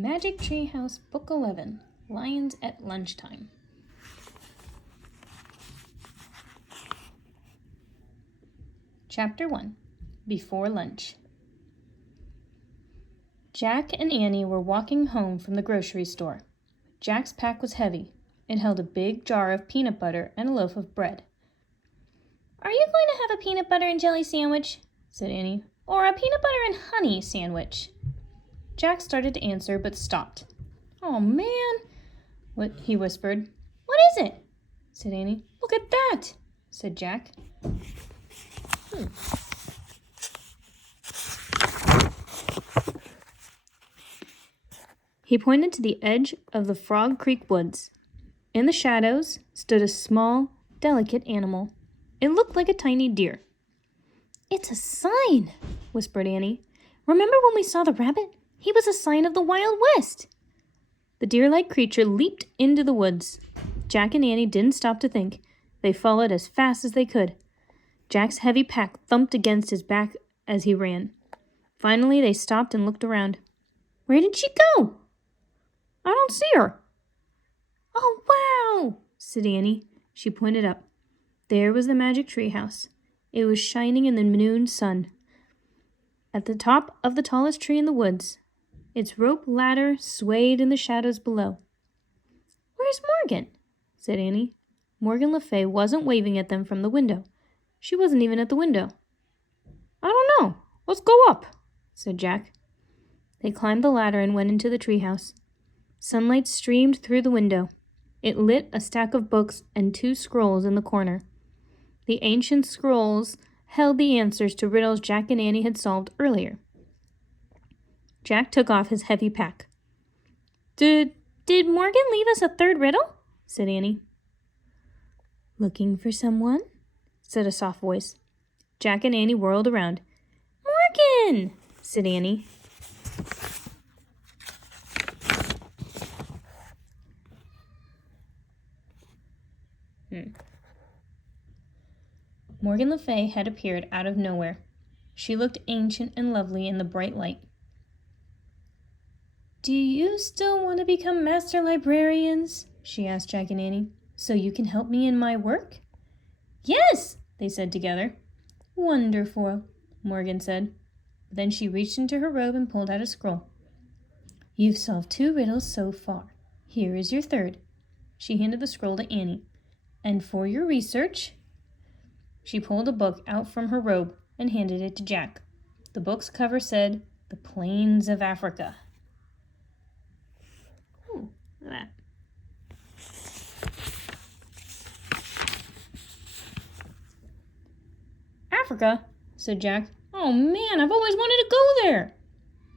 Magic Tree House, Book 11, Lions at Lunchtime. Chapter 1, Before Lunch. Jack and Annie were walking home from the grocery store. Jack's pack was heavy. It held a big jar of peanut butter and a loaf of bread. "Are you going to have a peanut butter and jelly sandwich?" said Annie. "Or a peanut butter and honey sandwich?" Jack started to answer, but stopped. "Oh, man," he whispered. "What is it?" said Annie. "Look at that," said Jack. He pointed to the edge of the Frog Creek woods. In the shadows stood a small, delicate animal. It looked like a tiny deer. "It's a sign," whispered Annie. "Remember when we saw the rabbit? He was a sign of the Wild West." The deer-like creature leaped into the woods. Jack and Annie didn't stop to think. They followed as fast as they could. Jack's heavy pack thumped against his back as he ran. Finally, they stopped and looked around. "Where did she go?" "I don't see her." "Oh, wow," said Annie. She pointed up. There was the magic tree house. It was shining in the noon sun. At the top of the tallest tree in the woods, its rope ladder swayed in the shadows below. "Where's Morgan?" said Annie. Morgan Le Fay wasn't waving at them from the window. She wasn't even at the window. "I don't know. Let's go up," said Jack. They climbed the ladder and went into the treehouse. Sunlight streamed through the window. It lit a stack of books and 2 scrolls in the corner. The ancient scrolls held the answers to riddles Jack and Annie had solved earlier. Jack took off his heavy pack. Did Morgan leave us a 3rd riddle?" said Annie. "Looking for someone?" said a soft voice. Jack and Annie whirled around. "Morgan!" said Annie. Morgan Le Fay had appeared out of nowhere. She looked ancient and lovely in the bright light. "Do you still want to become master librarians?" she asked Jack and Annie. "So you can help me in my work?" "Yes," they said together. "Wonderful," Morgan said. Then she reached into her robe and pulled out a scroll. "You've solved 2 riddles so far. Here is your 3rd. She handed the scroll to Annie. "And for your research," she pulled a book out from her robe and handed it to Jack. The book's cover said, "The Plains of Africa." Ooh, look at that. "Africa?" said Jack. "Oh man, I've always wanted to go there."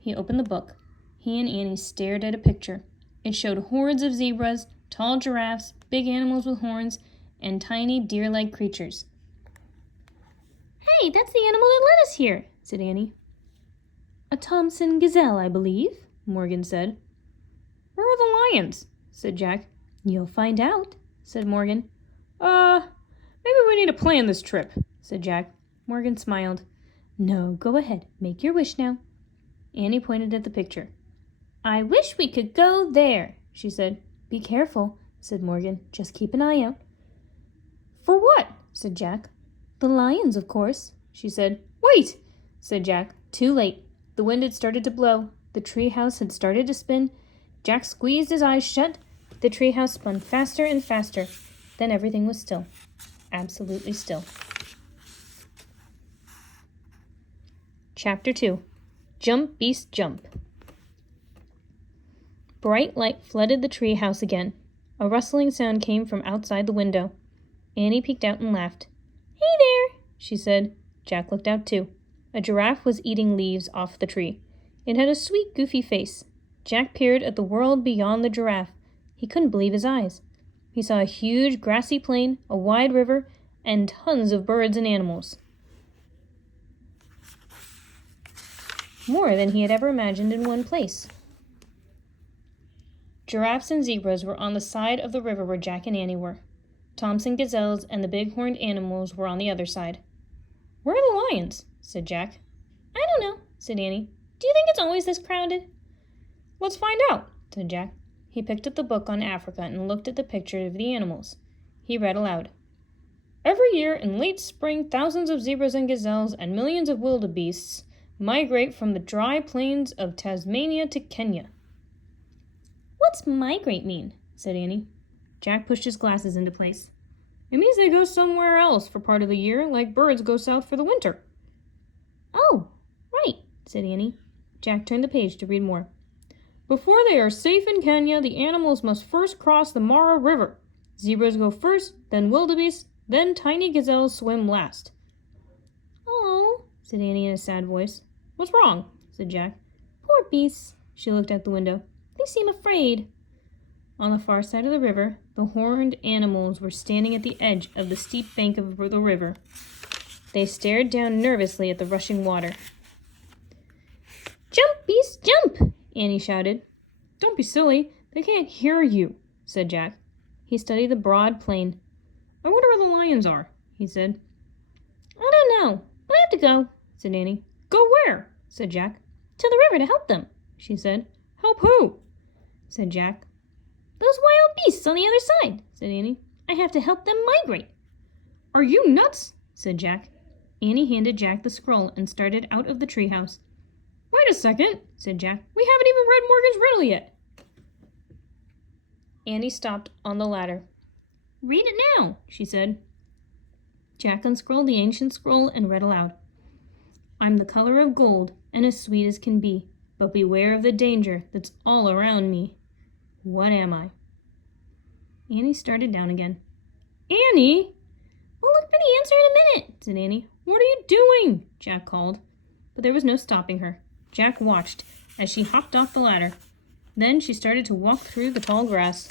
He opened the book. He and Annie stared at a picture. It showed hordes of zebras, tall giraffes, big animals with horns, and tiny deer-like creatures. "Hey, that's the animal that led us here," said Annie. "A Thompson gazelle, I believe," Morgan said. "Where are the lions?" said Jack. "You'll find out," said Morgan. Maybe we need to plan this trip," said Jack. Morgan smiled. "No, go ahead. Make your wish now." Annie pointed at the picture. "I wish we could go there," she said. "Be careful," said Morgan. "Just keep an eye out." "For what?" said Jack. "The lions, of course," she said. "Wait," said Jack. Too late. The wind had started to blow. The treehouse had started to spin. Jack squeezed his eyes shut. The treehouse spun faster and faster. Then everything was still. Absolutely still. Chapter 2. Jump, Beast, Jump. Bright light flooded the treehouse again. A rustling sound came from outside the window. Annie peeked out and laughed. "Hey there," she said. Jack looked out too. A giraffe was eating leaves off the tree. It had a sweet, goofy face. Jack peered at the world beyond the giraffe. He couldn't believe his eyes. He saw a huge grassy plain, a wide river, and tons of birds and animals. More than he had ever imagined in one place. Giraffes and zebras were on the side of the river where Jack and Annie were. Thompson gazelles and the big-horned animals were on the other side. "Where are the lions?" said Jack. "I don't know," said Annie. "Do you think it's always this crowded?" Let's find out, said Jack. He picked up the book on Africa and looked at the picture of the animals. He read aloud. Every year in late spring, thousands of zebras and gazelles and millions of wildebeests migrate from the dry plains of Tasmania to Kenya. What's migrate mean? Said Annie. Jack pushed his glasses into place. It means they go somewhere else for part of the year, like birds go south for the winter. Oh, right, said Annie. Jack turned the page to read more. Before they are safe in Kenya, the animals must first cross the Mara River. Zebras go first, then wildebeest, then tiny gazelles swim last. Oh, said Annie in a sad voice. What's wrong? Said Jack. Poor beasts. She looked out the window. They seem afraid. On the far side of the river, the horned animals were standing at the edge of the steep bank of the river. They stared down nervously at the rushing water. Jump, beasts, jump! Annie shouted. Don't be silly. They can't hear you, said Jack. He studied the broad plain. I wonder where the lions are, he said. I don't know, but I have to go, said Annie. Go where? Said Jack. To the river to help them, she said. Help who? Said Jack. Those wild beasts on the other side, said Annie. I have to help them migrate. Are you nuts? Said Jack. Annie handed Jack the scroll and started out of the treehouse. Wait a second, said Jack. We haven't even read Morgan's riddle yet. Annie stopped on the ladder. Read it now, she said. Jack unscrolled the ancient scroll and read aloud. I'm the color of gold and as sweet as can be, but beware of the danger that's all around me. What am I? Annie started down again. Annie! We'll look for the answer in a minute, said Annie. What are you doing? Jack called. But there was no stopping her. Jack watched as she hopped off the ladder. Then she started to walk through the tall grass.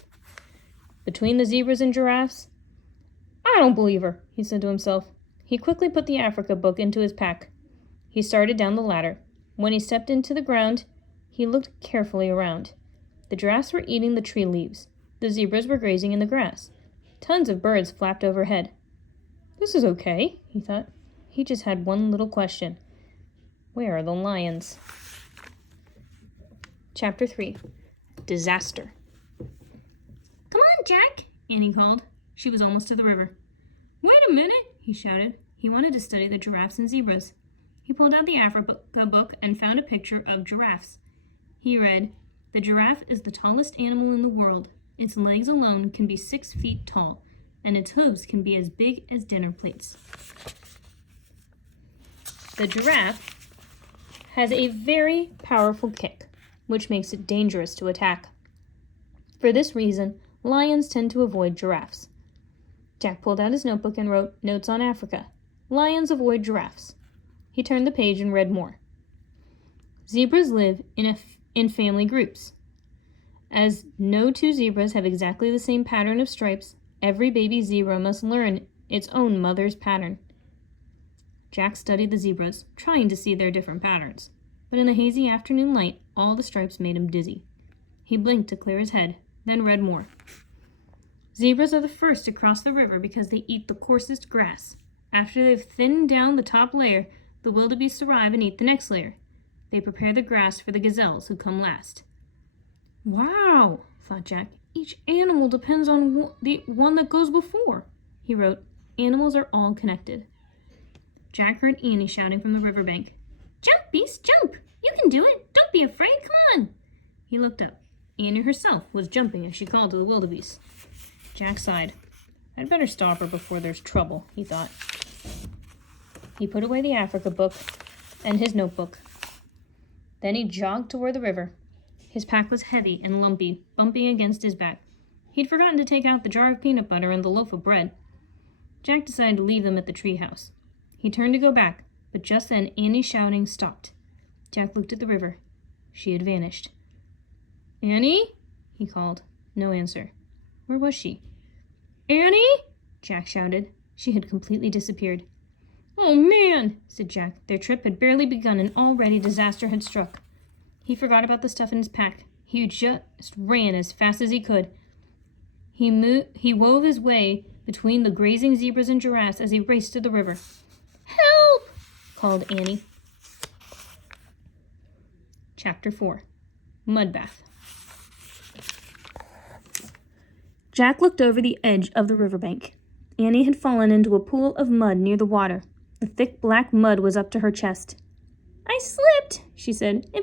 Between the zebras and giraffes. I don't believe her, he said to himself. He quickly put the Africa book into his pack. He started down the ladder. When he stepped into the ground, he looked carefully around. The giraffes were eating the tree leaves. The zebras were grazing in the grass. Tons of birds flapped overhead. This is okay, he thought. He just had one little question. Where are the lions? Chapter 3. Disaster. Come on, Jack, Annie called. She was almost to the river. Wait a minute, he shouted. He wanted to study the giraffes and zebras. He pulled out the Africa book and found a picture of giraffes. He read, The giraffe is the tallest animal in the world. Its legs alone can be 6 feet tall, and its hooves can be as big as dinner plates. The giraffe has a very powerful kick, which makes it dangerous to attack. For this reason, lions tend to avoid giraffes. Jack pulled out his notebook and wrote notes on Africa. Lions avoid giraffes. He turned the page and read more. Zebras live in family groups. As no two zebras have exactly the same pattern of stripes, every baby zebra must learn its own mother's pattern. Jack studied the zebras, trying to see their different patterns, but in the hazy afternoon light, all the stripes made him dizzy. He blinked to clear his head, then read more. Zebras are the first to cross the river because they eat the coarsest grass. After they've thinned down the top layer, the wildebeests arrive and eat the next layer. They prepare the grass for the gazelles who come last. Wow, thought Jack. Each animal depends on the one that goes before. He wrote, Animals are all connected. Jack heard Annie shouting from the riverbank. Jump, beast, jump! You can do it! Don't be afraid, come on! He looked up. Annie herself was jumping as she called to the wildebeest. Jack sighed. I'd better stop her before there's trouble, he thought. He put away the Africa book and his notebook. Then he jogged toward the river. His pack was heavy and lumpy, bumping against his back. He'd forgotten to take out the jar of peanut butter and the loaf of bread. Jack decided to leave them at the treehouse. He turned to go back, but just then Annie's shouting stopped. Jack looked at the river. She had vanished. Annie? He called. No answer. Where was she? Annie? Jack shouted. She had completely disappeared. Oh, man, said Jack. Their trip had barely begun and already disaster had struck. He forgot about the stuff in his pack. He just ran as fast as he could. He wove his way between the grazing zebras and giraffes as he raced to the river. Help! Called Annie. Chapter 4. Mud bath. Jack looked over the edge of the riverbank. Annie had fallen into a pool of mud near the water. The thick black mud was up to her chest. "I slipped," she said, "and